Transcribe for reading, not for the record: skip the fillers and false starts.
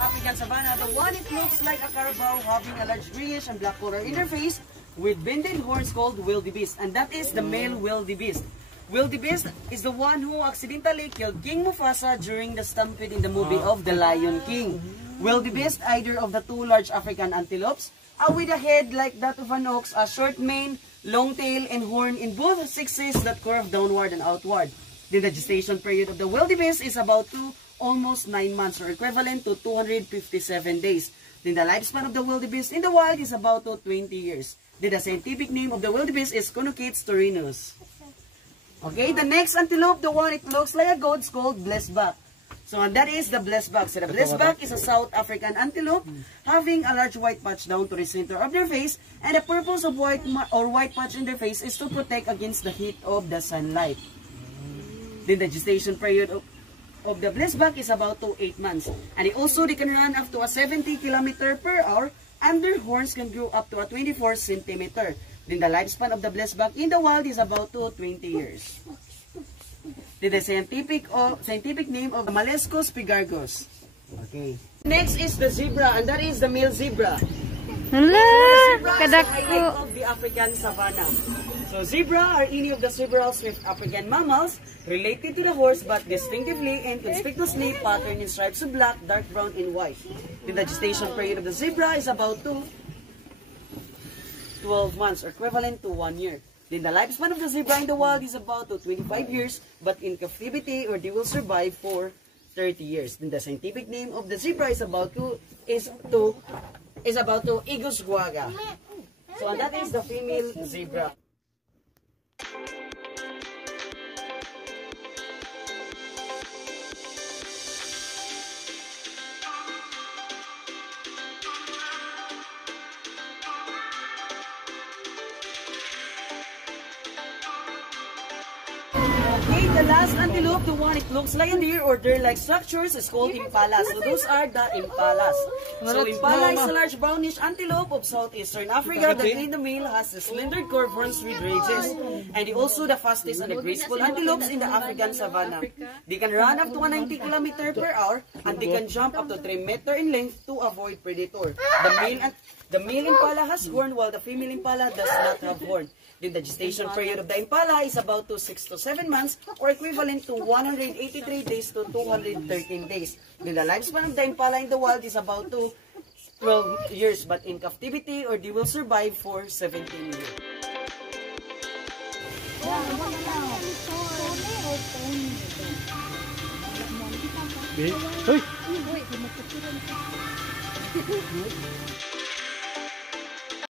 African savanna, the one it looks like a carabao having a large grayish and black color in their face with bended horns called wildebeest, and that is the male wildebeest. Wildebeest is the one who accidentally killed King Mufasa during the stampede in the movie of The Lion King. Wildebeest, either of the two large African antelopes, with a head like that of an ox, a short mane, long tail, and horn in both sexes that curve downward and outward. The gestation period of the wildebeest is about almost 9 months, or equivalent to 257 days. Then the lifespan of the wildebeest in the wild is about 20 years. Then the scientific name of the wildebeest is Conochaetes taurinus. Okay, the next antelope, the one it looks like a goat, is called blesbok. So that is the blesbok. So the blesbok is a South African antelope having a large white patch down to the center of their face, and the purpose of white patch in their face is to protect against the heat of the sunlight. Then the gestation period of the blesbok is about 8 months, and they can run up to a 70 km/h, and their horns can grow up to a 24 cm. Then the lifespan of the blesbok in the wild is about 20 years. Then the scientific name of Malescus pigargus. Okay. Next is the zebra, and that is the male zebra. Hala, kadako of the African savanna. So zebra are any of the several swift African mammals related to the horse but distinctively and conspicuously patterned in stripes of black, dark brown, and white. The gestation period of the zebra is about 12 months, or equivalent to 1 year. Then the lifespan of the zebra in the wild is about 25 years, but in captivity they will survive for 30 years. Then the scientific name of the zebra is about Igus guaga. So and that is the female zebra. Okay, the last antelope, the one it looks like a deer or deer-like structures, is called impala. So those are the impalas. So impala is a large brownish antelope of southeastern Africa that in the male has a slender curved horns with ridges. And also the fastest and the graceful antelopes in the African savanna. They can run up to 190 km/h, and they can jump up to 3 meters in length to avoid predator. The male impala has horn while the female impala does not have horn. Then the gestation period of the impala is about 6 to 7 months, or equivalent to 183 days to 213 days. Then the lifespan of the impala in the wild is about 12 years, but in captivity they will survive for 17 years. Hey.